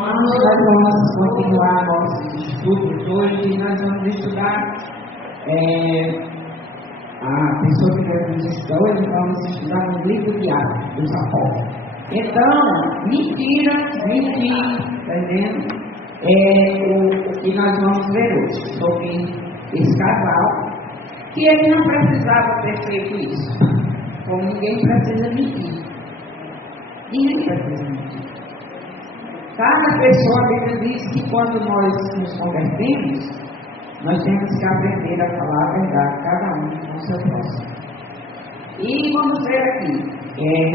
Nós vamos continuar nossos estudos hoje. Nós vamos estudar a pessoa que Jesus está hoje. Vamos estudar no livro de Atos dos Apóstolos. Então, mentira, tá entendendo? O que nós vamos ver hoje sobre esse casal, que ele não precisava ter feito isso. Como ninguém precisa mentir. Ninguém precisa mentir. Cada pessoa, a Bíblia diz que quando nós nos convertemos, nós temos que aprender a falar a verdade, cada um com o seu próximo. E vamos ver aqui,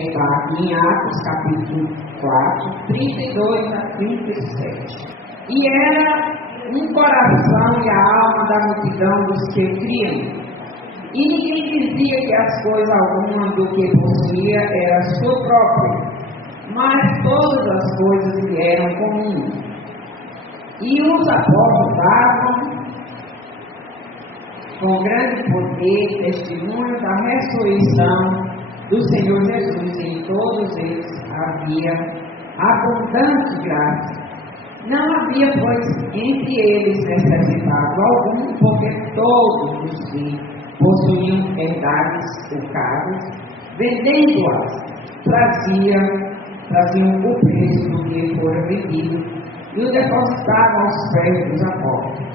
está aqui em Atos capítulo 4, 32 a 37. E era um coração e a alma da multidão dos que criam. E ninguém dizia que as coisas alguma do que possuía era sua própria, mas todas as coisas lhe eram comuns. E os apóstolos davam com grande poder testemunho da ressurreição do Senhor Jesus, e em todos eles havia abundante graça. Não havia, pois, entre eles necessitado algum, porque todos os que possuíam herdades ou casas, vendendo-as, traziam o preço do que fora vendido e o depositavam aos pés dos apóstolos.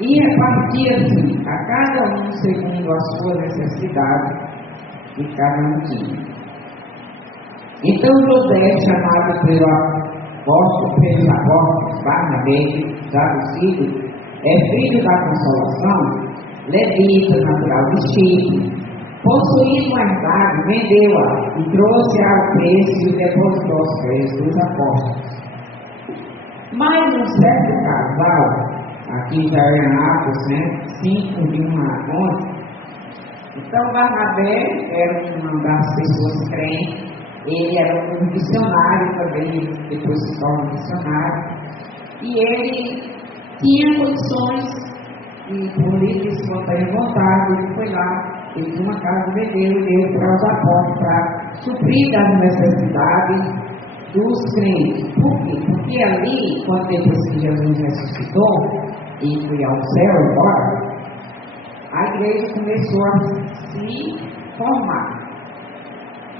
E repartia-se a cada um segundo a sua necessidade que cada um tinha. Então José, chamado pelos apóstolos Barnabé, traduzido, filho da consolação, levita, natural de Chipre, possuindo uma herdade, vendeu-a e trouxe ao preço e depositou aos pés dos apóstolos. Mas um certo casal, aqui já era Atos, 5 de 1 a 11, então Barnabé era uma das pessoas crentes, ele era um missionário também, depois se torna missionário, e ele tinha condições, e por livre e espontânea vontade, ele foi lá, ele tinha uma casa, vendeu e deu para os apóstolos para suprir as necessidades dos crentes. Por quê? Porque ali, quando depois que Jesus ressuscitou e foi ao céu agora, a igreja começou a se formar.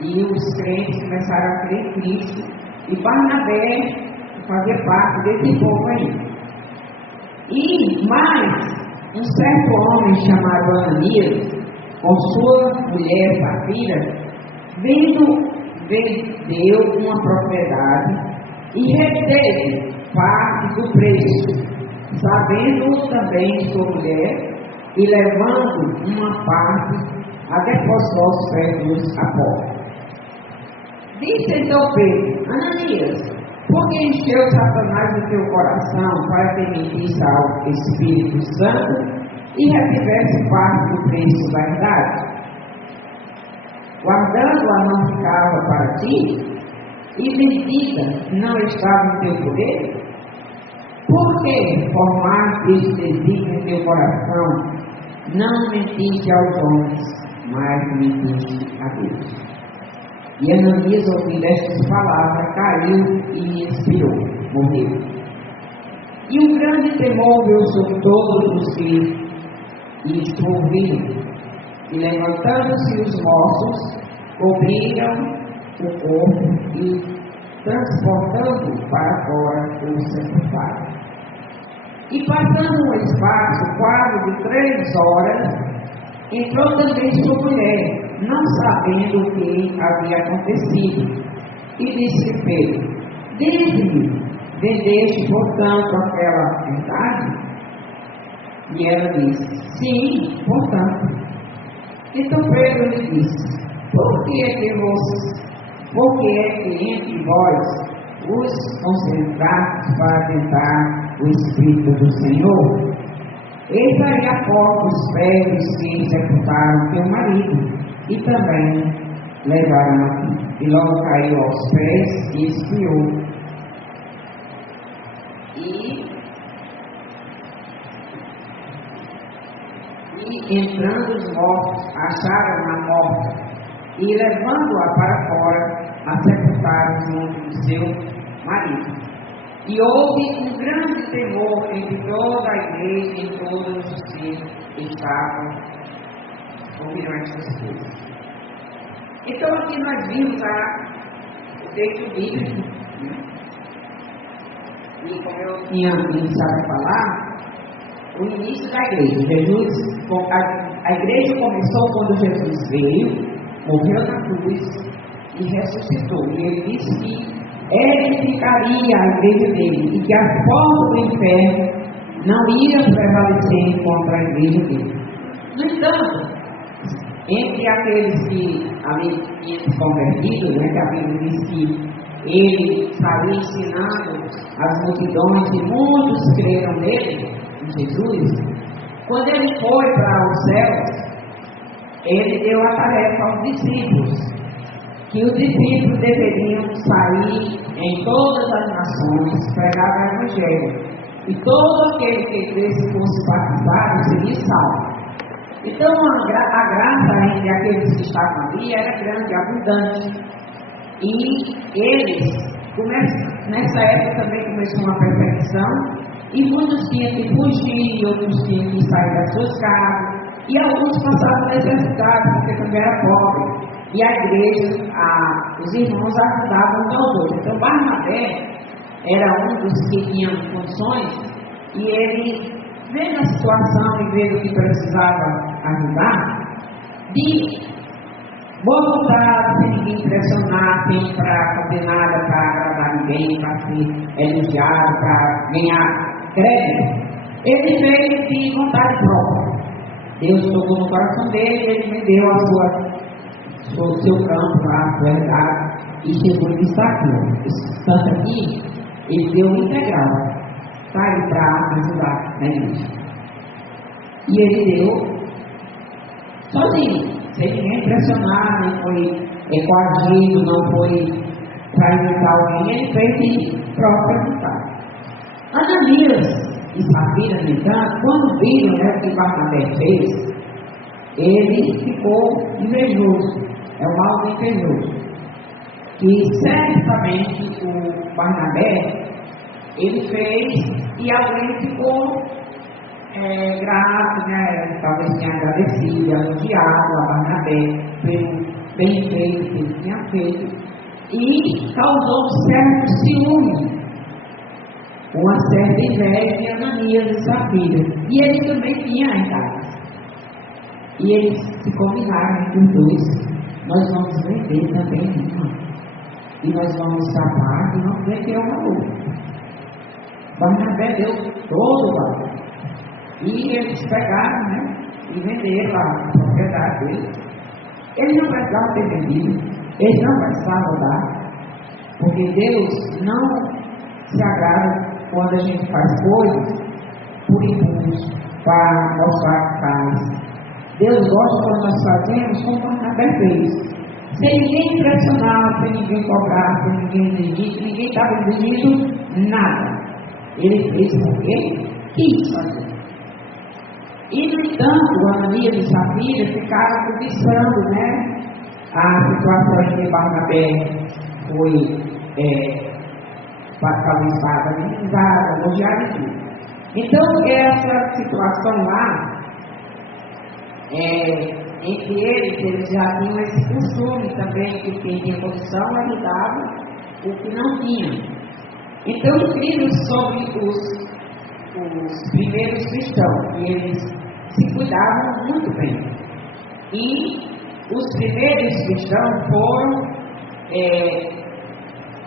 E os crentes começaram a crer em Cristo. E Barnabé fazia parte desse povo aí. E mais, um certo homem chamado Ananias, com sua mulher Safira, vendeu uma propriedade e reteve parte do preço, sabendo também sua mulher, e levando uma parte, a depositou aos pés dos apóstolos. Disse então Pedro: Ananias, por que encheu Satanás o teu coração para que mentisse ao Espírito Santo e retivesse parte do preço da herdade? Guardando-a não ficava para ti, e vendida não estava em teu poder? Por que formaste este desígnio em teu coração? Não mentiste aos homens, mas mentiste a Deus. E Ananias, ouvindo estas palavras, caiu e expirou, morreu. E um grande temor veio sobre todos os que isto ouviram. E levantando-se os moços, cobriram o corpo e, transportando para fora, o sepultaram. E passando um espaço quase de 3 horas, entrou também sua mulher, não sabendo o que havia acontecido, e disse Pedro: dize-me, vendeste portanto aquela herdade? E ela disse: sim, portanto. Então Pedro lhe disse: por que é que entre vós os concentrastes para tentar o Espírito do Senhor? Eis aí a porta os pés dos que sepultaram teu marido, e também levaram aqui. E logo caiu aos pés e espiou. E entrando os mortos, acharam-na morta, e levando-a para fora, a sepultaram junto do seu marido. E houve um grande temor entre toda a igreja e todos os que estavam ouvindo essas coisas. Então aqui nós vimos o texto bíblico, né? E como eu tinha iniciado a falar, o início da igreja. A igreja começou quando Jesus veio, morreu na cruz e ressuscitou. E ele disse que edificaria a igreja dele e que as portas do inferno não iam prevalecer contra a igreja dele. No entanto, entre aqueles que ali tinham se convertido, né, que a Bíblia diz que ele saiu ensinando as multidões e muitos creram nele, em Jesus. Quando ele foi para os céus, ele deu a tarefa aos discípulos, que os discípulos deveriam sair em todas as nações, pregar o Evangelho, e todo aquele que desse fosse batizado seria salvo. Então a graça entre aqueles que estavam ali era grande, abundante. E eles, nessa época também começou uma perseguição, e muitos tinham que fugir, outros tinham que sair das suas casas, e alguns passavam necessidade, porque também era pobre. E a igreja, os irmãos ajudavam uns aos outros. Então Barnabé era um dos que tinham condições, e ele, vendo a situação e vendo que precisava ajudar, de boa vontade, sem ninguém pressionar, sem para fazer nada para agradar ninguém, para ser elogiado, para ganhar crédito, ele veio de vontade própria. Deus tocou no coração dele, ele me deu o seu campo lá, a sua herdade, e chegou e disse aqui, esse tanto aqui, ele deu integral, sai para ajudar na igreja. E ele deu sozinho, sem ninguém pressionar, não foi coagido, não foi para imitar alguém, ele fez de própria vontade. Ananias e Safira, no entanto, quando viram, né, o que Barnabé fez, ele ficou invejoso, é o mal do invejoso. E certamente o Barnabé, ele fez e alguém ficou grato, né? Talvez tenha agradecido, elogiado a Barnabé pelo bem feito que ele tinha feito, e causou um certo ciúme, uma certa inveja de Ananias e Safira, e ele também tinha em casa. E eles se combinaram entre os dois: nós vamos vender também, irmão, e nós vamos escapar e não vender uma outra. Barnabé deu todo o valor. E eles pegaram, né, e venderam a propriedade deles. Eles não precisavam ter vendido, eles não precisavam dar, porque Deus não se agrada quando a gente faz coisas por impulso, para mostrar que faz. Deus gosta quando nós fazemos como Barnabé fez, sem ninguém pressionar, sem ninguém cobrar, sem ninguém exigir, ninguém estava exigindo nada. Ele fez porque quis fazer. E, no entanto, Ananias e Safira ficaram cobiçando, né, a situação em que Barnabé foi talvez amenizada, elogiada e tudo. Então, essa situação lá, entre eles já tinham esse costume também, que quem tinha condição ajudava o que não tinha. Então, escritos sobre os primeiros cristãos, e eles se cuidavam muito bem. E os primeiros cristãos foram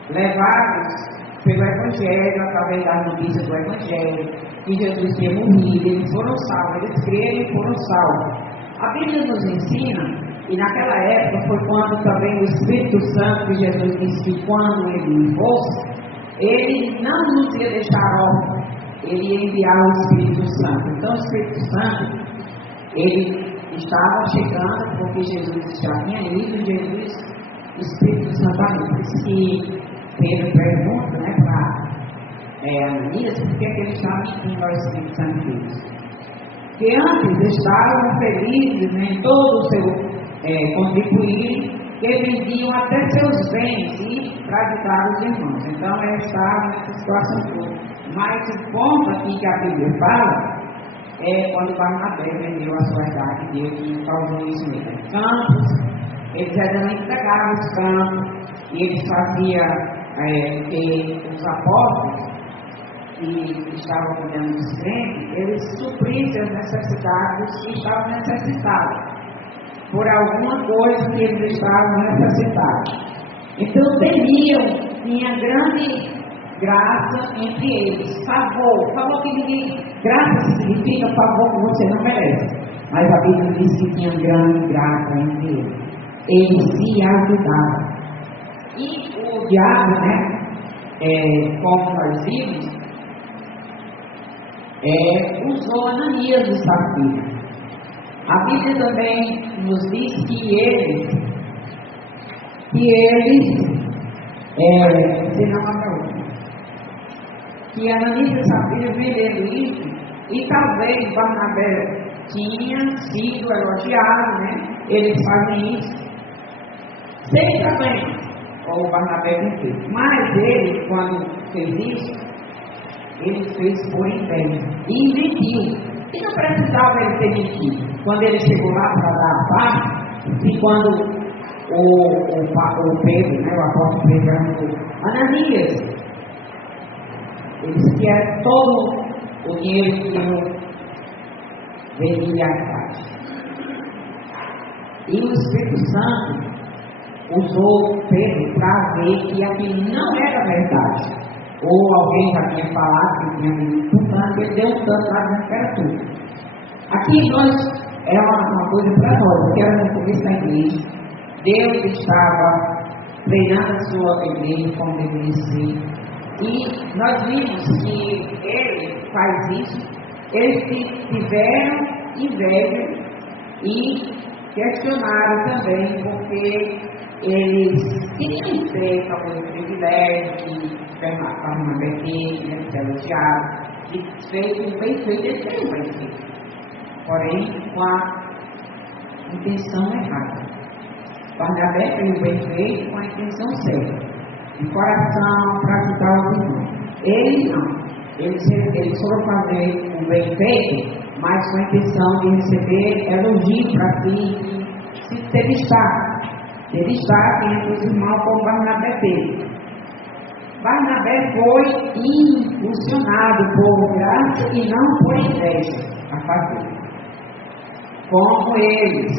levados pelo Evangelho, através da notícia do Evangelho, que Jesus tinha morrido, eles foram salvos, eles creram e foram salvos. A Bíblia nos ensina, e naquela época foi quando também o Espírito Santo, que Jesus disse que quando ele fosse, ele não nos ia deixar órfãos, ele ia enviar o Espírito Santo. Então o Espírito Santo, ele estava chegando, porque Jesus já tinha ido, Jesus, o Espírito Santo ali. Por isso que Pedro pergunta, né, para Ananias, por que ele estava mentindo ao Espírito Santo de Deus. Que antes estavam felizes, né, em todo o seu contribuir, que vendiam até seus bens e para ajudar os irmãos. Então, eles estavam nessa situação toda. Mas o ponto aqui que a Bíblia fala é quando Barnabé vendeu a sua cidade, Deus que causou isso mesmo. Campos, eles geralmente pegavam os campos e eles faziam que os apóstolos que estavam cuidando dos crentes, eles suprissem as necessidades que estavam necessitados por alguma coisa que eles estavam necessitados. Então tinha grande graça entre eles, favor que ninguém, graça significa favor que você não merece, mas a Bíblia diz que tinha grande graça entre eles, eles se ajudavam. E o diabo, como nós vimos, usou Ananias e Safira. A Bíblia também nos diz que eles se não acabou, que Ananias e Safira venderam isso, e talvez Barnabé tinha sido elogiado, eles fazem isso sem problema, ou Barnabé fez. Mas ele, quando fez isso, ele fez por inveja e mentiu. E não precisava ele ter mentido. Quando ele chegou lá para dar a parte, e quando o Pedro, o apóstolo Pedro, perguntou: Ananias, ele disse que era todo o dinheiro que eu vendi à parte. E o Espírito Santo usou Pedro para ver que aquilo não era verdade. Ou alguém já tinha falado que tinha vendido um tanto, ele deu um tanto lá dentro que era tudo. Aqui é uma coisa para nós, porque era no começo da igreja. Deus estava treinando a sua igreja como deveria ser. E nós vimos que ele faz isso, eles tiveram inveja e questionaram também, porque eles queriam ter talvez privilégio de Barnabé de ser elogiado, e feito bem feito, eles têm bem feito, porém com a intenção errada. Barnabé fez o bem feito com a intenção certa, de coração, para ajudar os irmãos. Eles não. Eles foram fazer o bem feito, mas com a intenção de receber elogio para si, se ter estar entre os irmãos como Barnabé fez. Barnabé foi impulsionado por graça e não por inveja a fazer. Como eles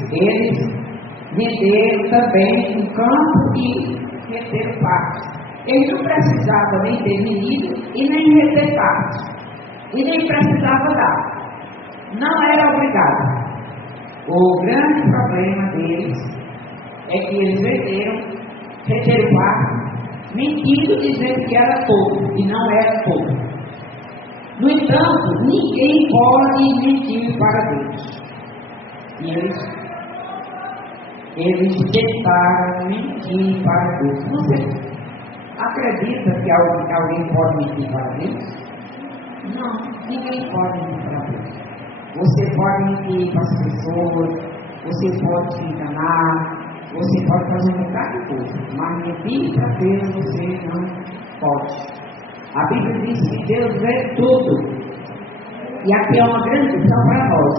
venderam também um campo e meteram parte. Eles não precisavam nem ter vendido e nem reter parte. E nem precisava dar. Não era obrigado. O grande problema deles é que eles reteram parte, mentindo, dizendo que era todo, e não era todo. No entanto, ninguém pode mentir para Deus. E eles tentaram mentir para Deus. Você acredita que alguém pode mentir para Deus? Não, ninguém pode mentir para Deus. Você pode mentir para as pessoas, você pode se enganar, você pode fazer um bocado de coisa, mas mentir para Deus você não pode. A Bíblia diz que Deus vê tudo. E aqui é uma grande lição para nós,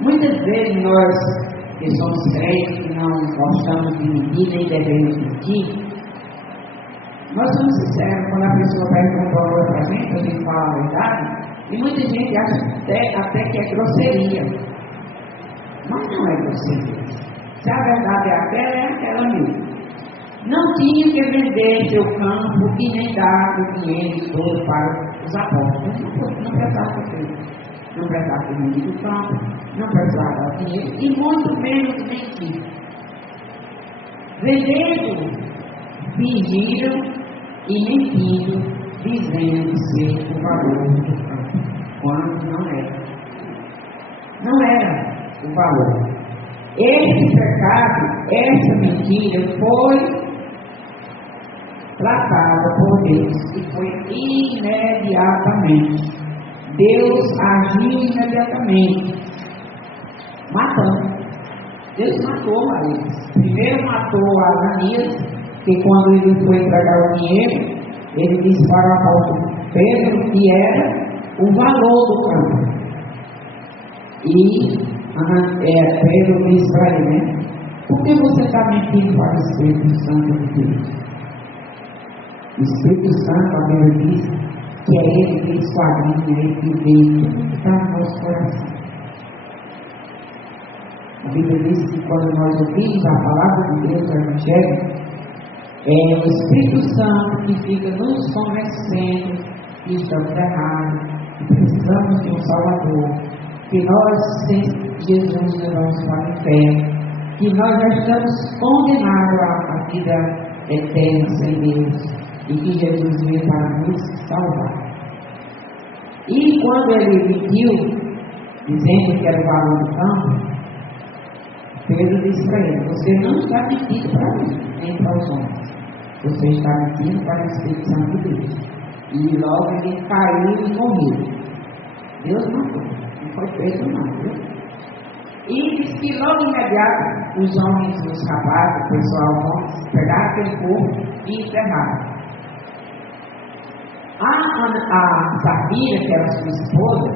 Muitas vezes nós, que somos crentes, que não gostamos de mentir, nem devemos mentir, nós somos sinceros. Quando a pessoa pergunta uma coisa para a gente fala a verdade, e muita gente acha até que é grosseria. Mas não é grosseria. Se a verdade é aquela mesmo. Não tinha que vender seu campo e nem dar o dinheiro todo para os apóstolos. Não precisava fazer isso. Não precisava ter vendido o campo, não precisava dar dinheiro e muito menos mentir. Vendendo, fingiram e mentindo, dizendo ser o valor do campo, quando não era. Não era o valor. Esse pecado, essa mentira foi tratada por Deus e foi imediatamente. Deus agiu imediatamente, matando. Deus matou a eles. Primeiro matou a Ananias, que quando ele foi entregar o dinheiro, ele disse para o apóstolo Pedro que era o valor do campo. E Pedro disse para ele, né? Por que você está mentindo para o Espírito Santo de Deus? O Espírito Santo, a Bíblia diz que é ele que esquadrinha, ele que vê, está no nosso coração. A Bíblia diz que quando nós ouvimos a palavra de Deus, o Evangelho, é o Espírito Santo que fica nos convencendo que estamos errados, que precisamos de um Salvador, que nós, sem Jesus, não vamos para o inferno, que nós já estamos condenados à vida eterna sem Deus, e que Jesus veio para nos salvar. E quando ele mentiu, dizendo que era o valor do campo, Pedro disse para ele: você não está mentindo para mim, nem para os homens. Você está mentindo para o Espírito Santo de Deus. E logo ele caiu e morreu. Deus matou. Não foi Pedro não, viu? E diz que logo imediato os homens, os rapazes, o pessoal, pegaram aquele corpo e enterraram. A Safira, que era sua esposa,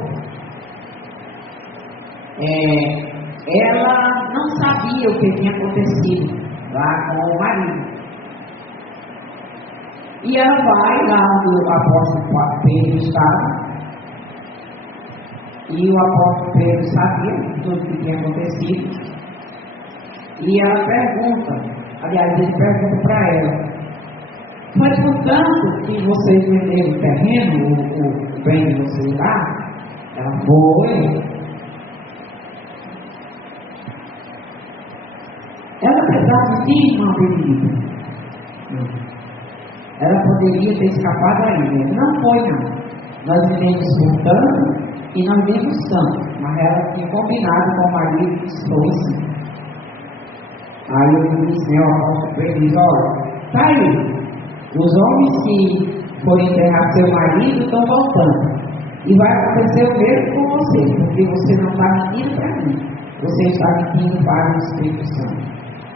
ela não sabia o que tinha acontecido lá com o marido. E ela vai lá onde o apóstolo Pedro estava, e o apóstolo Pedro sabia tudo o que tinha acontecido, e ela pergunta, aliás, ele pergunta para ela: foi portanto que vocês venderam o terreno, o bem de vocês lá? Ela foi. Ela precisava de irmã bebida. Ela poderia ter escapado ainda. Não foi, não. Nós vivemos por tanto e nós vivemos tanto. Mas ela tinha combinado com o marido e disse: foi sim. Aí eu disse, né, o apóstolo Pedro diz: olha, tá aí. Os homens que foram enterrar seu marido estão voltando. E vai acontecer o mesmo com você, porque você não está mentindo para mim. Você está mentindo para o Espírito Santo.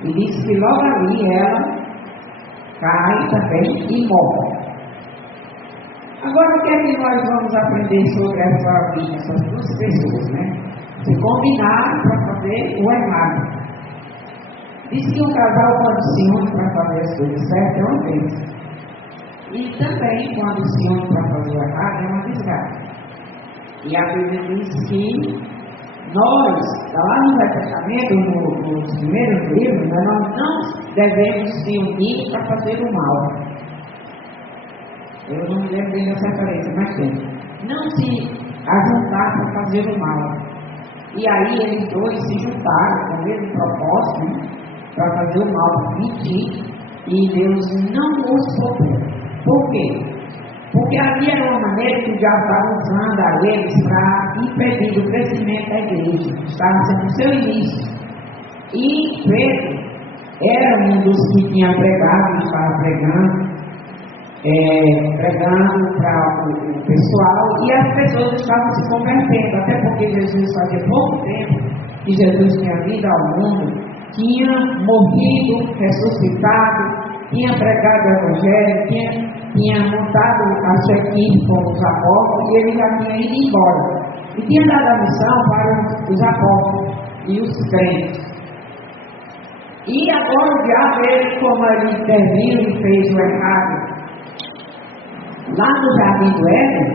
E diz que logo ali ela cai também e morre. Agora, o que é que nós vamos aprender sobre essas duas pessoas, né? Se combinaram para fazer o errado. Diz que um casal, quando se une para fazer as coisas certas, é uma vez. E também, quando se une para fazer o errado, é uma desgraça. E a Bíblia diz que nós, lá no Velho Testamento, nos primeiros livros, nós não devemos se unir para fazer o mal. Eu não me lembro bem dessa referência, mas tem. Não se ajuntar para fazer o mal. E aí eles dois se juntaram com o mesmo propósito, né, para fazer o mal, para mentir, e Deus não os socorreu. Por quê? Porque ali era uma maneira que o diabo estava usando a eles para impedir o crescimento da igreja. Estava sendo o seu início. E Pedro era um dos que tinha pregado, estava pregando para o pessoal, e as pessoas estavam se convertendo, até porque Jesus fazia pouco tempo que Jesus tinha vindo ao mundo, tinha morrido, ressuscitado, tinha pregado o Evangelho, tinha montado a sua equipe com os apóstolos, e ele já tinha ido embora. E tinha dado a missão para os apóstolos e os crentes. E agora o diabo, ele, como ele interviu e fez o errado lá no Jardim do Éden,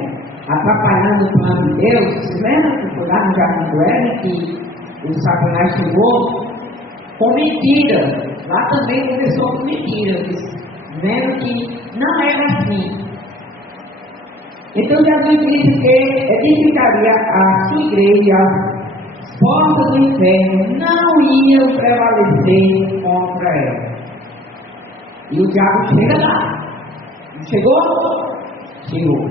atrapalhando o plano de Deus. Se lembra que foi lá no Jardim do Éden que o Satanás chegou com mentira? Lá também começou com mentiras, dizendo que não era assim. Então Jesus disse que edificaria a sua igreja, as portas do inferno não iam prevalecer contra ela. E o diabo chega lá. Chegou? Chegou.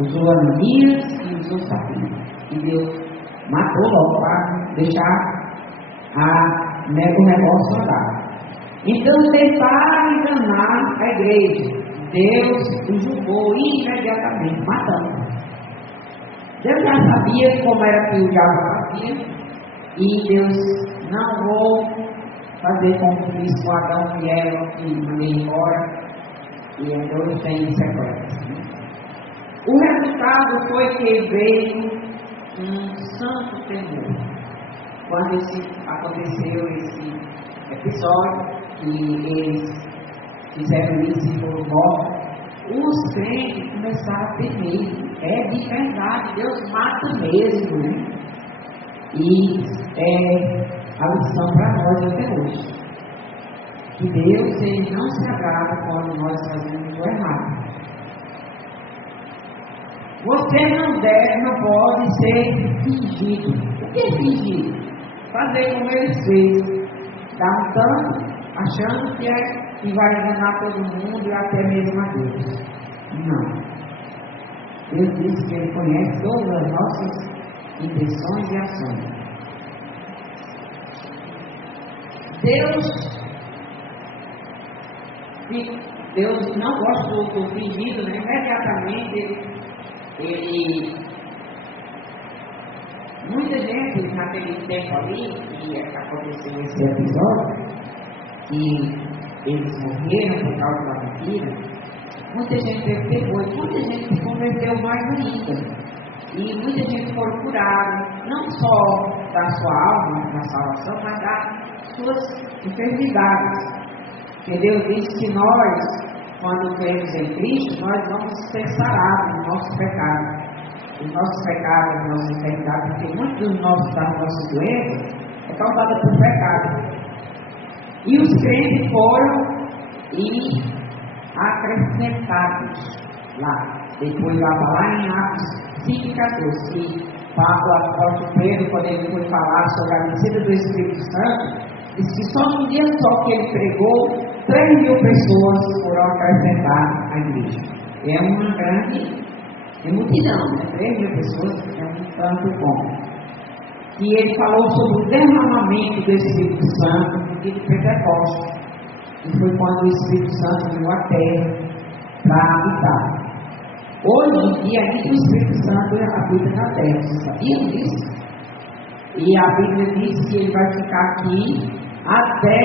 Usou Ananias e usou Safira. E Deus matou logo para deixar o negócio andar. Então tentaram enganar a igreja. Deus o julgou imediatamente, matando. Deus já sabia como era que o diabo fazia, e Deus não vou fazer como fiz com Adão e Eva, que mandei embora, e ainda hoje tem sequência. O resultado foi que veio um santo temor. Quando aconteceu esse episódio, que eles fizeram isso e foram mortos, os crentes começaram a temer. É de verdade, Deus mata mesmo, né? E é a lição para nós até hoje. Que Deus, ele não se agrada quando nós fazemos o errado. Você não deve, não pode ser fingido. O que é fingido? Fazer como eles fez. Dar um tanto, achando que vai enganar todo mundo e até mesmo a Deus. Não. Deus disse que Ele conhece todas as nossas intenções e ações. Deus não gosta do fingido, né? Imediatamente muita gente naquele tempo ali, que aconteceu esse episódio, que eles morreram por causa da mentira, muita gente teve temor, muita gente se converteu mais ainda. E muita gente foi curada, não só da sua alma, da salvação, mas das suas enfermidades. Porque Deus diz que nós, quando cremos em Cristo, nós vamos ser sarados dos nossos pecados. Os nossos pecados, as nossas enfermidades, porque muitos dos nossos doenças é causada por pecado. E os crentes foram e acrescentados lá. Depois lá em Atos 5,14, que o apóstolo Pedro, quando ele foi falar sobre a descida do Espírito Santo, disse que só num dia só que ele pregou, 3.000 pessoas foram acrescentadas à igreja. É uma grande multidão, né? 3.000 pessoas é um tanto bom. E ele falou sobre o derramamento do Espírito Santo no dia de Pentecostes. E foi quando o Espírito Santo veio à terra para habitar. Hoje em dia, ainda o Espírito Santo habita na terra. Vocês sabiam disso? E a Bíblia diz que ele vai ficar aqui até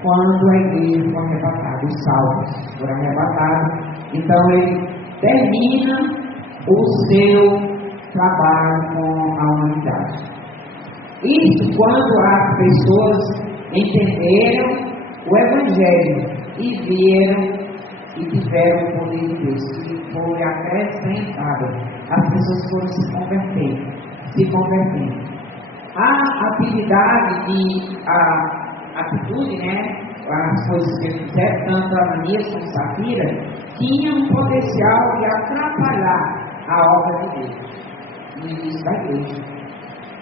quando a igreja for arrebatada, os salvos foram arrebatados. Então ele termina o seu trabalho com a humanidade. Isso quando as pessoas entenderam o Evangelho e viram e tiveram o poder de Deus, que foi acrescentado. As pessoas foram se convertendo. A atividade a atitude, né? As coisas que ele fizeram, tanto a Ananias como Safira, tinham um potencial de atrapalhar a obra de Deus no início da igreja,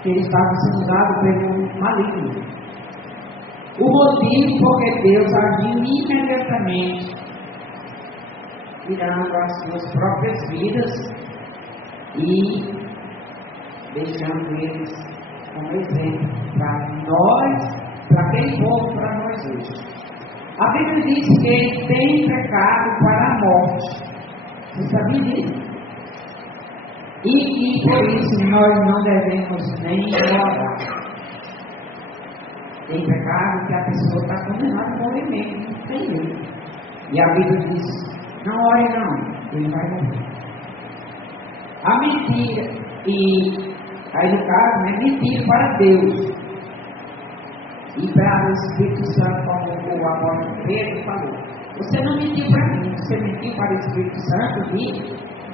que eles estavam sendo usados pelo maligno. O motivo porque Deus agiu imediatamente, tirando as suas próprias vidas e deixando eles como exemplo para nós, para aquele povo, para nós hoje. A Bíblia diz que ele tem pecado para a morte. Você sabia disso? E por isso nós não devemos nem orar. Tem pecado que a pessoa está condenada a morrer mesmo, não tem jeito. E a Bíblia diz, não ore não, ele vai morrer. A mentira, e aí no caso, né, mentir para Deus. E para o Espírito Santo, como o apóstolo Pedro falou. Você não mentiu para mim, você mentiu para o Espírito Santo de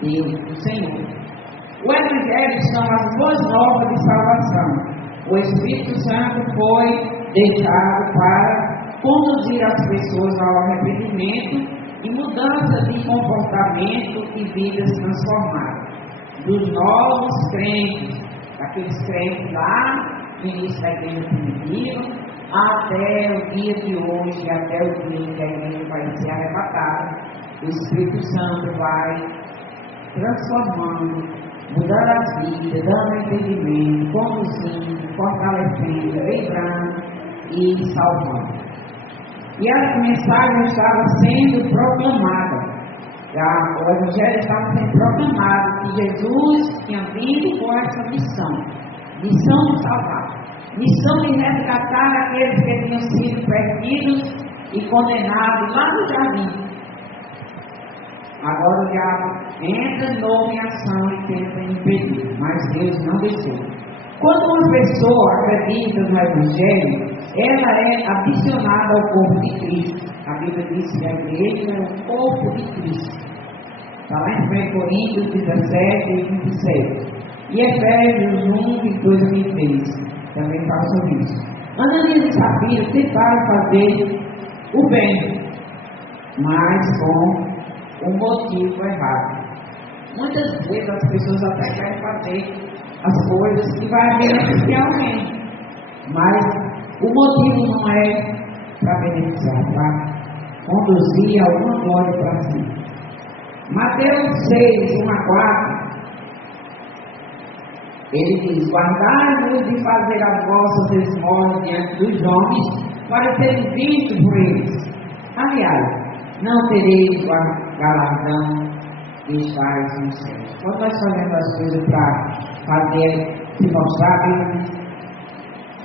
Deus, do Senhor. O Evangelho são as boas novas de salvação. O Espírito Santo foi deixado para conduzir as pessoas ao arrependimento e mudança de comportamento e vidas transformadas. Dos novos crentes, daqueles crentes lá no início da igreja primitiva, até o dia de hoje, até o dia que a igreja vai ser arrebatada, o Espírito Santo vai transformando, mudando as vidas, dando entendimento, conduzindo, fortalecendo, lembrando e salvando. E a mensagem estava sendo proclamada. O Evangelho estava sendo proclamado que Jesus tinha vindo com essa missão de salvar. missão de resgatar aqueles que tinham sido perdidos e condenados lá no jardim. Agora o diabo entra de novo em ação e tenta impedir, mas Deus não deixou. Quando uma pessoa acredita no Evangelho, ela é adicionada ao corpo de Cristo. A Bíblia diz que a igreja é o corpo de Cristo. Está lá em 1 Coríntios 17 e 27. E Efésios 1, 22 e 23. Também fala sobre isso. Ananias e Safira tentaram fazer o bem, mas com um motivo errado. Muitas vezes as pessoas até querem fazer as coisas que vai beneficiar alguém, mas o motivo não é para beneficiar, para conduzir alguma glória para si. Mateus 6, 1 a 4, ele diz: guardai-vos de fazer as vossas esmolas diante dos homens, para serem vistos por eles. Aliás, não tereis galardão que estáis no céu. Quando nós fazemos as coisas para fazer, se mostrar,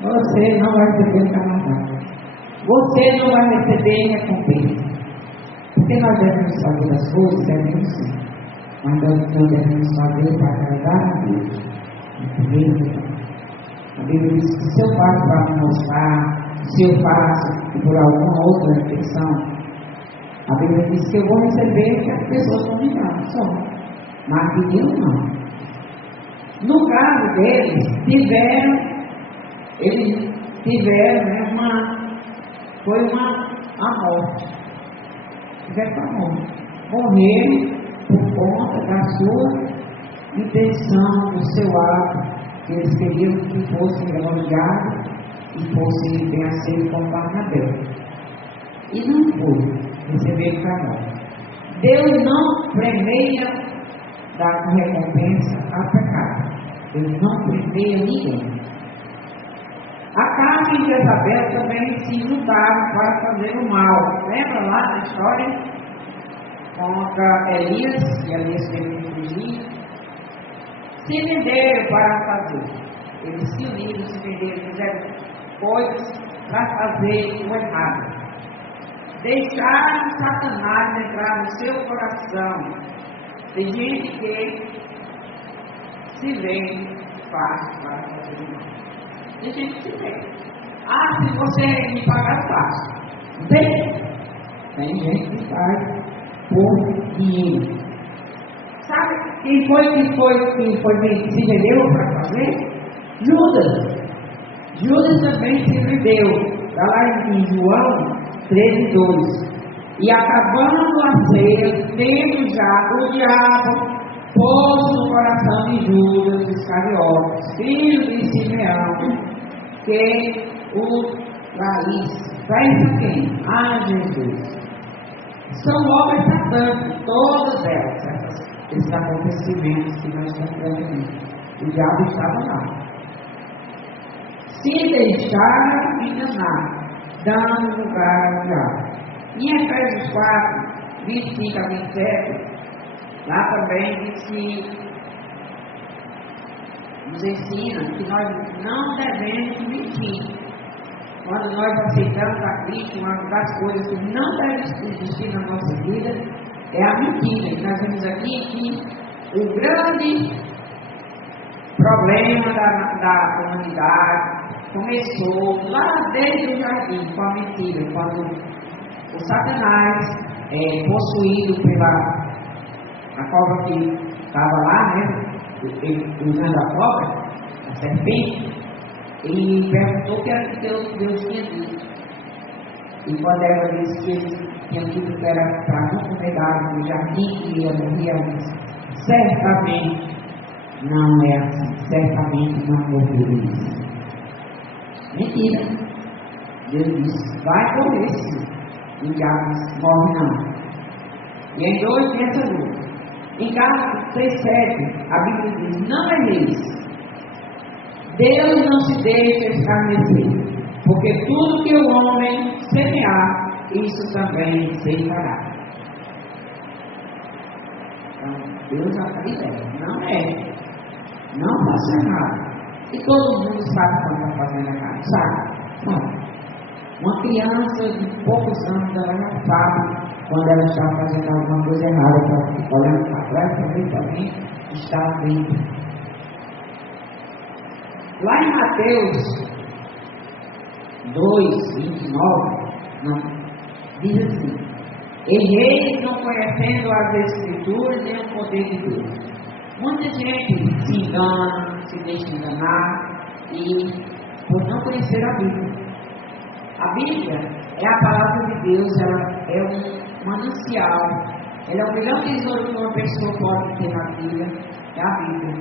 você não vai receber galardão. Você não vai receber recompensa. Porque nós devemos fazer as coisas, devemos sim. Mas nós não devemos fazer para agradar a Deus. A Bíblia diz que se eu faço para me mostrar, se eu faço por alguma outra intenção, a Bíblia diz que eu vou receber que as pessoas vão me dar, só. Mas que Deus não. No caso deles, tiveram foi a morte. Tiveram a morte. Morreram por conta da sua intenção, do seu ato, que eles queriam que fossem elogiados e fossem bem aceitos como Barnabé. E não foi. Receberam para nós. Deus não premia da recompensa a pecado. Deus não premia ninguém. Acabe e Jezabel também se juntaram para fazer o mal. Lembra lá da história? Contra Elias, que Elias teve que fugir. Se venderam para fazer. Eles se uniram, se venderam, fizeram coisas para fazer o errado. Deixaram Satanás entrar no seu coração. Tem gente que se vê fácil para fazer o mal. Tem gente que se vê. Se você me pagar, fácil. Não tem? Tem gente que faz por dinheiro. Sabe quem que se vendeu para fazer? Judas. Judas também se vendeu. Está lá em João 13:2. E acabando a ceia, tendo já o diabo pôs no coração de Judas Iscariotes, filho de Simeão, que o traísse. Traísse quem? Jesus. São obras satânicas, todas elas, esses acontecimentos que nós estamos vendo. O diabo estava lá. Se deixar enganar, dando lugar ao diabo. Em Efésios 4, 25 a 27, lá também diz que nos ensina que nós não devemos mentir. Quando nós aceitamos a Cristo, uma das coisas que não deve existir na nossa vida é a mentira. Nós vemos aqui que o grande problema da comunidade começou lá desde o jardim com a mentira, quando o Satanás, possuído pela a cobra que estava lá, né, usando a cobra, a serpente, ele perguntou o que era que Deus tinha dito. E quando ela disse que ele tinha dito que era para não comer da árvore do jardim, que ia morrer, ela disse: certamente não é assim, certamente não morreria. Mentira. Deus disse: vai morrer sim. E o diabo disse: morre não. E em 2 pensa luta. Em Gálatas 3:7, a Bíblia diz: não erreis. Deus não se deixa escarnecer, porque tudo que o homem semear, isso também ceifará. Então, Deus já está dizendo: não é. Não faça errado. E todo mundo sabe quando está fazendo errado, sabe? Uma criança de poucos anos, ela já sabe quando ela está fazendo alguma coisa errada, para olhando para trás para ver que alguém está vendo. Lá em Mateus 2:29, diz assim: errei não conhecendo as Escrituras nem o poder de Deus. Muita gente se engana, se deixa enganar, e por não conhecer a Bíblia. A Bíblia é a palavra de Deus, ela é um manancial, ela é o melhor tesouro que uma pessoa pode ter na vida, é a Bíblia.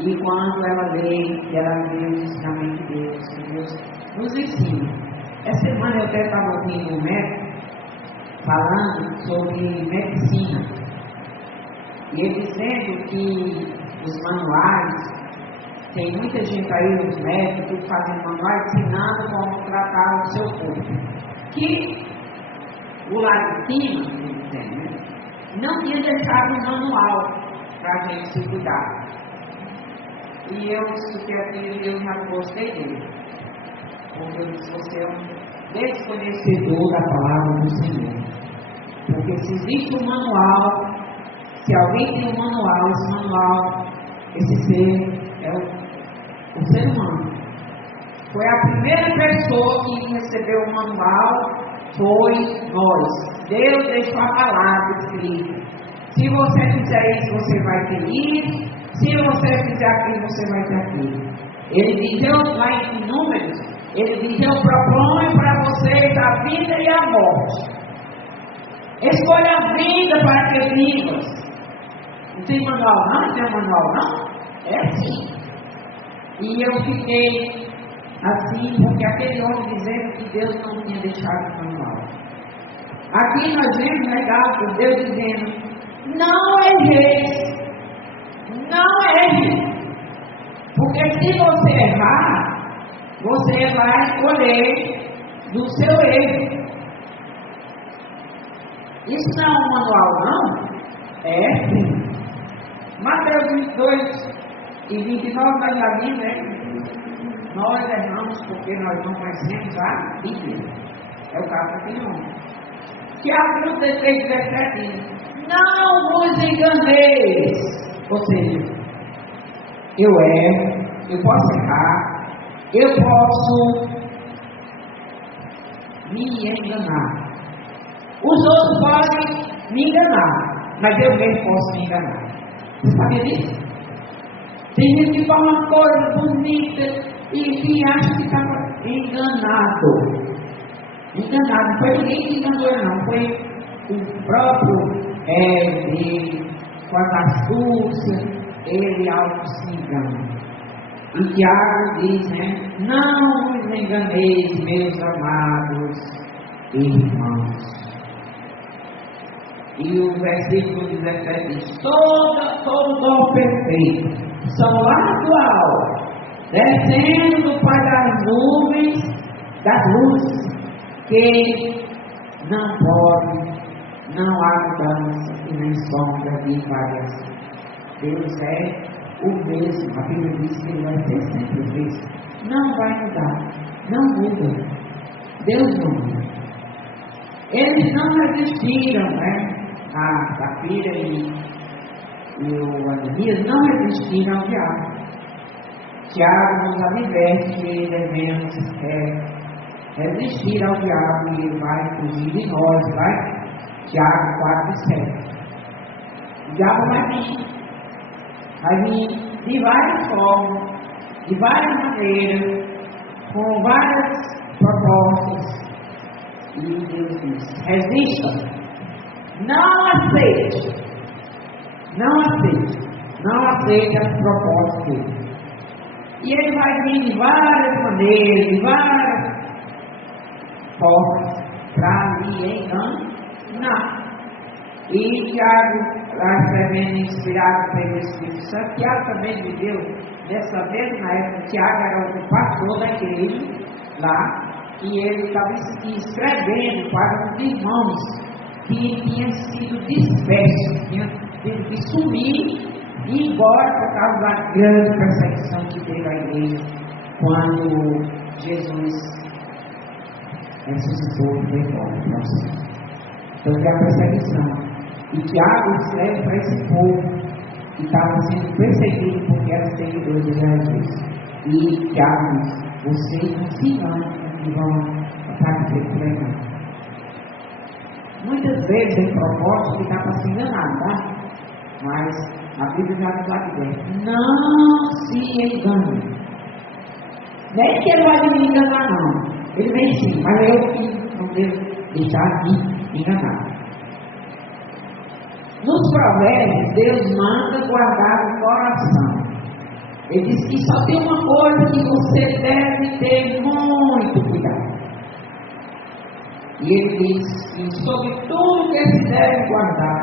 E quando ela lê o ensinamento de Deus, que Deus nos ensina. Essa semana eu até estava ouvindo um médico falando sobre medicina. E ele dizendo que os manuais, tem muita gente aí, os médicos, que fazem manuais ensinando como tratar o seu corpo. Que o lado de cima, ele dizendo, né, não tinha deixado um manual para a gente se cuidar. E eu escutei aquilo e eu já não gostei dele. Porque eu disse, você é um desconhecedor da palavra do Senhor. Porque se existe um manual, se alguém tem um manual, esse manual, esse ser é o ser humano. Foi a primeira pessoa que recebeu o manual, foi nós. Deus deixou a palavra escrita. Se você fizer isso, você vai ter isso. Se você fizer aquilo, você vai ter aquilo. Ele diz, lá em Números, ele diz, eu proponho para vocês a vida e a morte. Escolha a vida para que vivas. Não tem manual não? Não tem manual não? É assim. E eu fiquei assim, porque aquele homem dizendo que Deus não tinha deixado o manual. Aqui nós vemos negado, Deus dizendo, não errei. Não erre. Porque se você errar, você vai colher do seu erro. Isso não é um manual, não? É sim. Mateus 22:29 nós já vimos, né? Nós erramos porque nós não conhecemos a Bíblia. É o caso que não. Tiago 3:17 diz, não vos enganeis. Ou seja, eu erro, eu posso errar, eu posso me enganar. Os outros podem me enganar, mas eu mesmo posso me enganar. Você sabia disso? Tem gente que fala uma coisa bonita e que acha que estava enganado. Enganado, não foi ninguém que enganou ele, não, foi o próprio dele, com a astúcia, ele auto se engana. E Tiago diz, né? Não vos enganeis, meus amados irmãos. E o versículo 17 diz, todo dom perfeito, são lá do alto, descendo do Pai das nuvens, das luzes, que não pode, não há mudança e nem sombra de variação. Deus é o mesmo, a Bíblia diz que Ele vai ser sempre o mesmo. Não vai mudar, não muda. Deus não muda. Eles não resistiram, né? A Safira e o Ananias não resistiram ao diabo. Tiago nos adverte que devemos resistir ao diabo e ele vai fugir de nós, vai? Tiago 4:7. O diabo vai vir de várias formas, de várias maneiras, com várias propostas. E Deus diz, resista, não aceite as propostas dele. E ele vai vir de várias maneiras, de várias formas, para lhe enganar. E Tiago, lá escrevendo, inspirado pelo Espírito Santo, Tiago também viveu dessa mesma época. Tiago era o pastor da igreja lá, e ele estava escrevendo para os irmãos que tinham sido dispersos, tinham tido que sumir E embora por causa da grande perseguição que teve a igreja, quando Jesus ressuscitou e foi embora para o céu. Então tem a perseguição. E Tiago escreve para esse povo que estava sendo perseguido porque era seguidor de Jesus. E Tiago diz: vocês não se enganam que vão estar pregando. Muitas vezes tem propósito que dá para se enganar, tá? Mas a Bíblia já diz lá dentro: não se engane. Nem que ele vai me enganar, não. Ele vem sim, mas eu que não devo deixar de enganar. Nos provérbios, Deus manda guardar o coração. Ele diz que só tem uma coisa que você deve ter muito cuidado. E ele diz que sobre tudo que se deve guardar,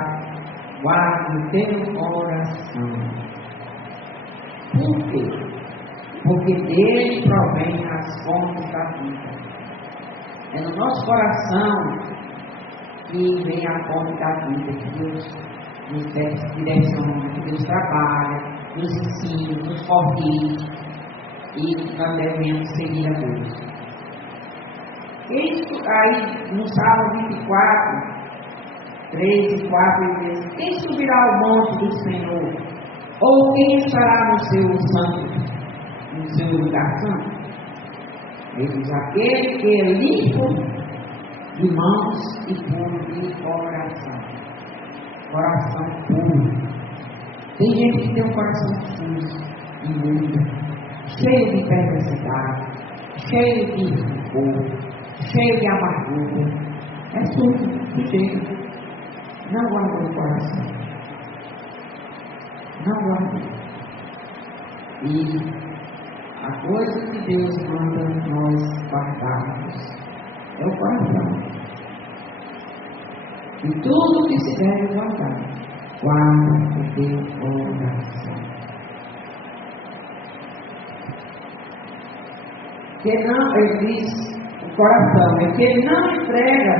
guarde o teu coração. Por quê? Porque dele provém as fontes da vida. É no nosso coração que vem a fonte da vida, que Deus nos direciona, que Deus trabalha, nos ensina, nos corrige, e nós devemos seguir a Deus. Isso aí, no Salmo 24, 3 e 4, ele diz: quem subirá ao monte do Senhor? Ou quem estará no seu santo, no seu lugar santo? Ele diz: aquele que é limpo de mãos e puro de coração. Coração puro. Tem gente que tem um coração sujo, imundo, cheio de perversidade, cheio de rancor, cheio de amargura. É sujo, sujeito. Não guarda o coração. Não guarda. E a coisa que Deus manda nós guardarmos é o coração. E tudo que se deve guardar, guarda o teu coração. Que não, ele diz, o coração, é que ele não entrega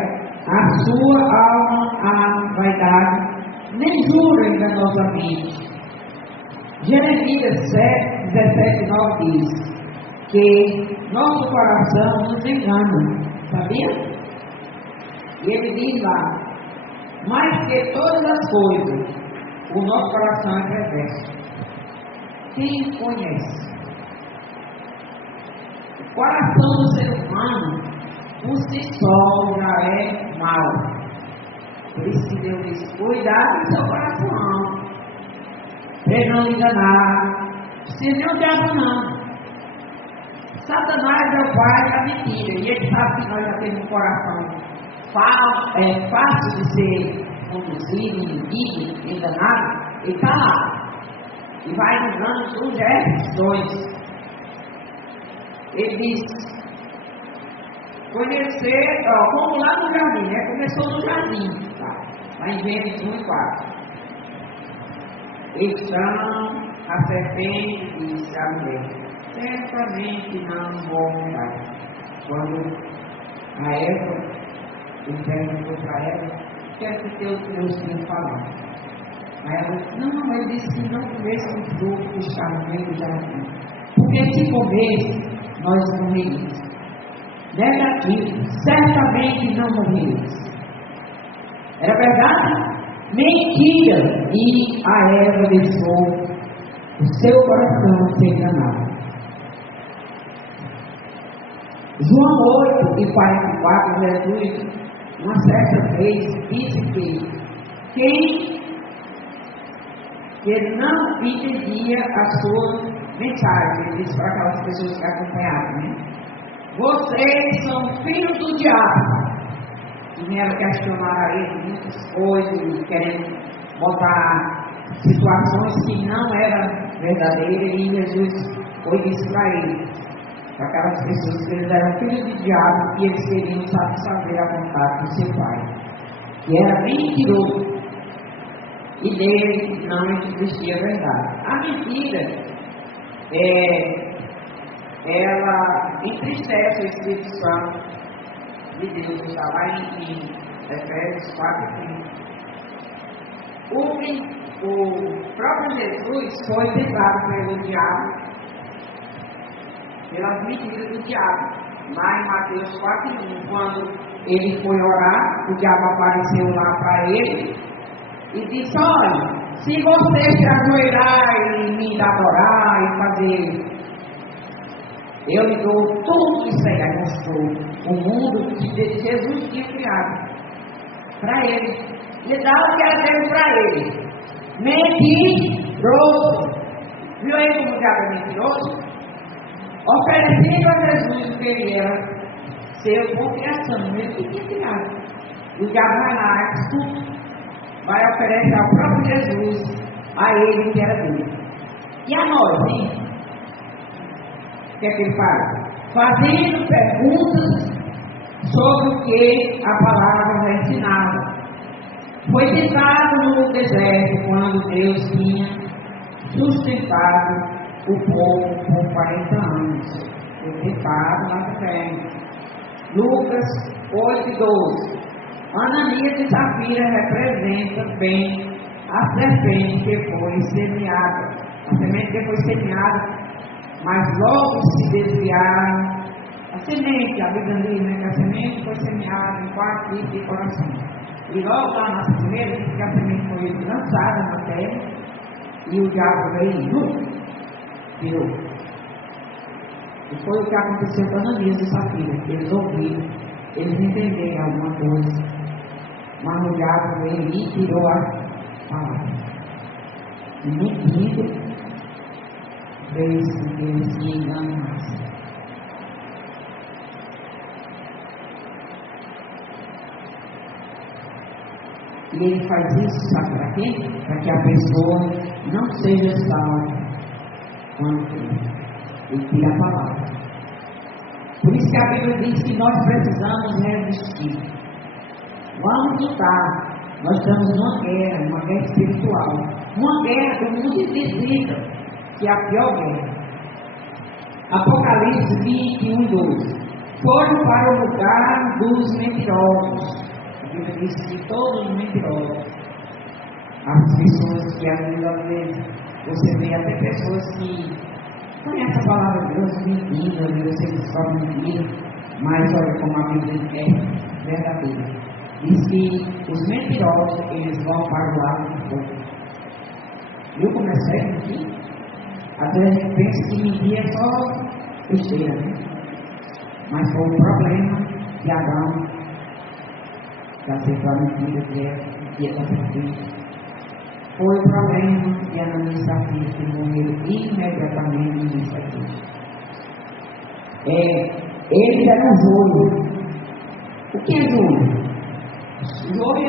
a sua alma à vaidade, nem jura enganosamente. Jeremias 7, 17, 9 diz que nosso coração nos engana, sabia? E ele diz lá: mais que todas as coisas, o nosso coração é perverso. Quem conhece? O coração do ser humano, por si só, já é mau. Por isso que Deus diz: cuidado do seu coração, para não enganar. Se não diabo não. Satanás é o pai da mentira, e ele sabe que nós já temos um coração fácil de ser conduzido, medido, enganado. Ele está lá e vai enganando sugestões. Ele diz: conhecer, como lá no jardim, né? Começou no jardim, tá? Lá em Gênesis 1 e 4. Então a serpente disse à mulher: certamente não morrerás. Quando a Eva, ele perguntou para ela: o que é que Deus tinha falado? Aí ela disse: não, ele disse que não comesse o fruto que está no meio do jardim, porque se comer, nós morreríamos. Negativo, certamente não morreríamos. Era verdade? Mentira! E a Eva deixou o seu coração ser enganado. João 8 e 44, Jesus, uma certa vez, disse que ele não entendia as suas mensagens. Ele disse para aquelas pessoas que acompanhavam, né? Vocês são filhos do diabo. E vieram questionar a ele muitas coisas, querendo botar situações que não eram verdadeiras, e Jesus foi disse para eles, para aquelas pessoas, que eles eram filhos do diabo e eles queriam saber a vontade do seu pai, que era mentiroso, e dele não existia verdade. A mentira ela entristece o Espírito Santo de Deus, está lá em Efésios 4:5. O próprio Jesus foi tentado pelo diabo, pelas mentiras do diabo. Lá em Mateus 4:1, quando ele foi orar, o diabo apareceu lá para ele e disse: olha, se você se ajoelhar e me adorar e fazer, eu lhe dou tudo isso aí. Aí mostrou o mundo que Jesus tinha criado para ele. Lhe dá o que era dele para ele. Mentiroso. Viu aí como o diabo é mentiroso? Oferecendo a Jesus o que ele era, seu com criação, mesmo que tinha criado. O diabo vai lá, tudo, vai oferecer ao próprio Jesus, a ele que era dele. E a nós, hein? O que é que ele faz? Fazendo perguntas sobre o que a palavra já ensinava. Foi tentado no deserto quando Deus tinha sustentado o povo por 40 anos. Foi tentado na terra. Lucas 8:12. Ananias e Safira representa bem a serpente que foi semeada. A semente que foi semeada, mas logo se desviaram. A semente, a Bíblia diz, né, que a semente foi semeada em 4 tipos de coração. E logo lá na primeira, diz que a semente foi lançada na terra e o diabo veio e tirou. E foi o que aconteceu com Ananias e Safira. Eles ouviram, eles entenderam alguma coisa, mas o diabo veio e tirou a palavra. E mentindo, fez com que eles se enganassem. E ele faz isso, sabe para quê? Para que a pessoa não seja salva quando ele tira a palavra. Por isso que a Bíblia diz que nós precisamos resistir. Vamos lutar. Nós estamos numa guerra espiritual. Uma guerra do mundo invisível, que é a pior guerra. Apocalipse 21:12. Foram para o lugar dos mentirosos. A Bíblia diz que todos os mentirosos, as pessoas que às vezes você vê até pessoas que conhecem a palavra de Deus, mentindo, você descobre mentira, mas olha como a Bíblia é verdadeira. Diz que os mentirosos, eles vão para o lado do fogo. Viu como é sério aqui? Às vezes a gente pensa que mentir é só besteira, né? Mas foi um problema de Adão, que aceitou a mentira que é perfeita. Foi o problema de Ananias e Safira, que morreram imediatamente nisso aqui. Eles eram joio. O que é joio? Joio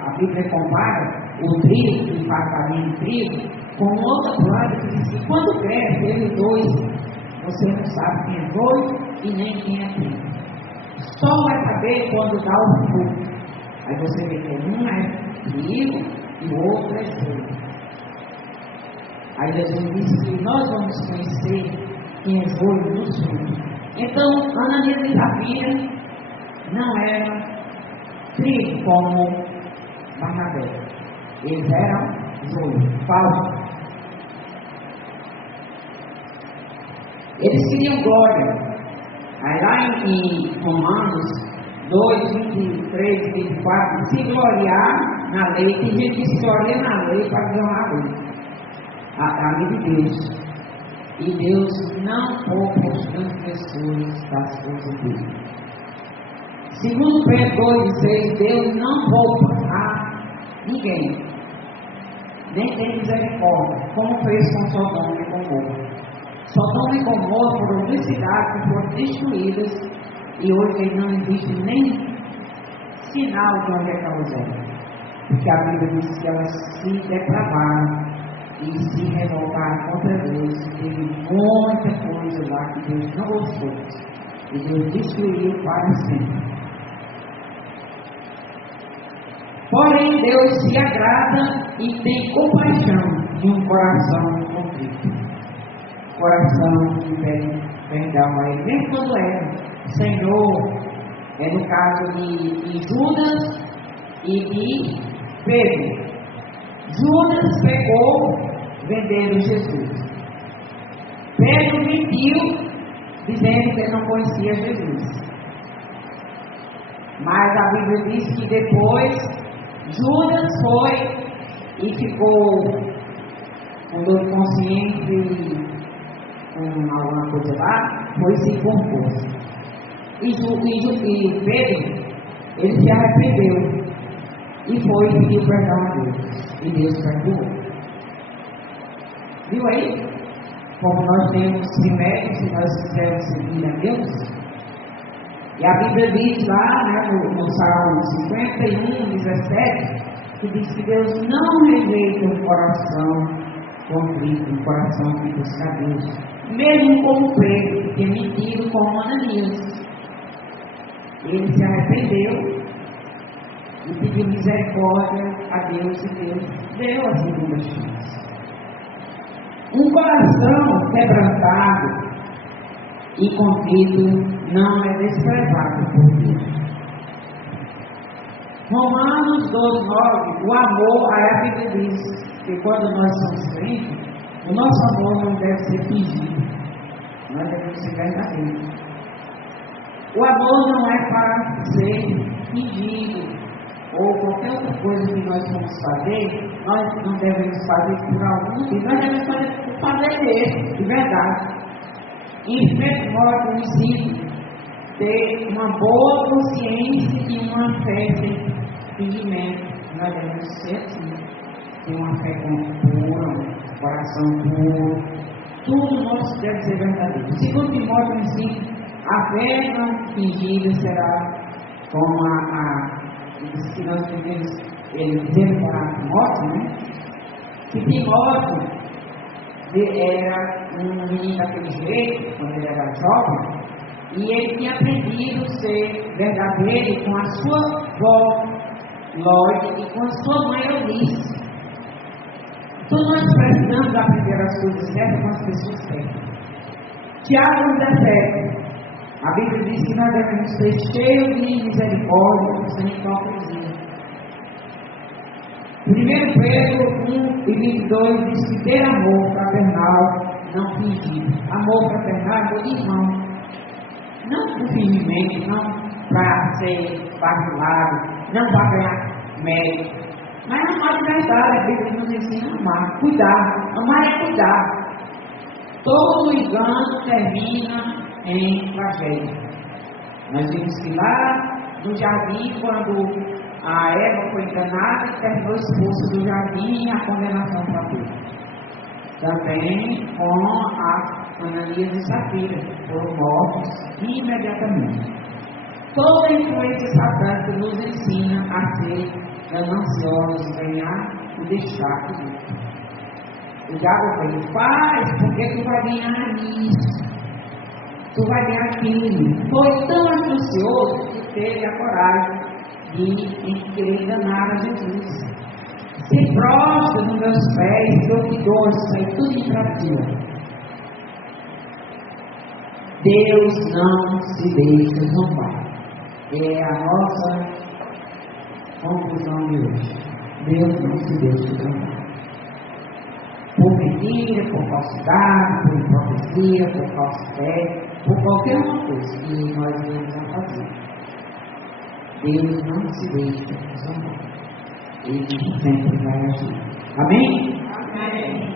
a Bíblia compara o trigo, o farinha de trigo, com outra planta que diz que quando cresce, eles dois, você não sabe quem é joio e nem quem é trigo. Só vai saber quando dá o fruto. Aí você vê que um é trigo e o outro é joio. Aí Jesus disse que nós vamos conhecer quem é joio no fruto. Então, Ananias e Safira não eram trigo como Barnabé. Eles eram joio, falso. Eles queriam glória. Aí lá em Romanos 2, 23, 24, se gloriar na lei, tem gente que se gloria na lei para desonrar a lei de Deus. E Deus não poupa os transgressores das coisas dele. Segundo Pedro 2,6, Deus não poupa a ninguém, nem tem misericórdia, como fez com Sodoma e Gomorra. Sodoma e Gomorra foram duas cidades que foram destruídas e hoje não existe nem sinal de onde é que elas eram. Porque a Bíblia diz que elas se depravaram e se revoltaram contra Deus. Teve muita coisa lá que Deus não gostou. E Deus destruiu para sempre. Porém, Deus se agrada e tem compaixão de um coração contrito. Coração que pede perdão a Ele, mesmo quando Senhor, no caso de Judas e de Pedro. Judas pegou vendendo Jesus. Pedro mentiu, dizendo que ele não conhecia Jesus. Mas a Bíblia diz que depois Judas foi e ficou com dor de consciência e com alguma coisa lá, foi se compor. E Pedro, ele se arrependeu e foi e pediu perdão a Deus. E Deus perdoou. Viu aí? Como nós temos remédio se nós quisermos seguir a Deus. E a Bíblia diz lá, né, no Salmo 51, 17, que diz que Deus não rejeita um coração contrito, um coração que busca a Deus. Mesmo como Pedro, que mentiu como Ananias. Ele se arrependeu e pediu misericórdia a Deus e Deus deu a segunda chance. Um coração quebrantado e contrito não é desprezado por Deus. Romanos 12:9, o amor, aí a Bíblia diz que quando nós somos crentes, o nosso amor não deve ser fingido, nós devemos ser verdadeiros. O amor não é para ser fingido, ou qualquer outra coisa que nós vamos fazer, nós não devemos fazer por algum, e nós devemos fazer mesmo, de verdade. E em primeiro modo, o discípulo ter uma boa consciência e uma fé sem fingimento. Nós devemos ser assim, ter uma fé pura, um coração puro, tudo nosso deve ser verdadeiro. Segundo Timóteo ensina, a fé não fingida será como que nós devemos dizer para Timóteo, né? Que Timóteo era um menino daquele jeito, quando ele era jovem, e ele tinha aprendido a ser verdadeiro com a sua voz lógica e com a sua maiorice. Então nós precisamos aprender as coisas certas com as pessoas certas. Tiago 17. A Bíblia diz que nós devemos ser cheios de misericórdia, sem hipocrisia. 1 Pedro 1:22 diz que ter amor fraternal não fingido. Amor fraternal é de irmão. Não por fingimento, não para ser bajulado, não para ganhar mérito. Mas amar de verdade, a Bíblia nos ensina a amar, cuidar. Amar é cuidar. Todo engano termina em tragédia. Nós vimos que lá no jardim, quando a Eva foi enganada, terminou expulso do jardim e a condenação para Deus. Também com a Ananias e Safira, foram mortos imediatamente. Toda a influência satânica nos ensina a ser gananciosos, ganhar e deixar por isso. O diabo fez, faz, porque tu vai ganhar isso. Tu vai ganhar aquilo. Foi tão astucioso que teve a coragem de querer enganar a Jesus. Se prostra nos meus pés, eu te dou isso aí tudo em prática. Deus não se deixa zombar. É a nossa conclusão de hoje. Deus não se deixa zombar. Por mentira, por falsidade, por hipocrisia, por falsa fé, por qualquer uma coisa que nós venhamos a fazer. Deus não se deixa zombar. Ele sempre vai agir. Amém? Amém.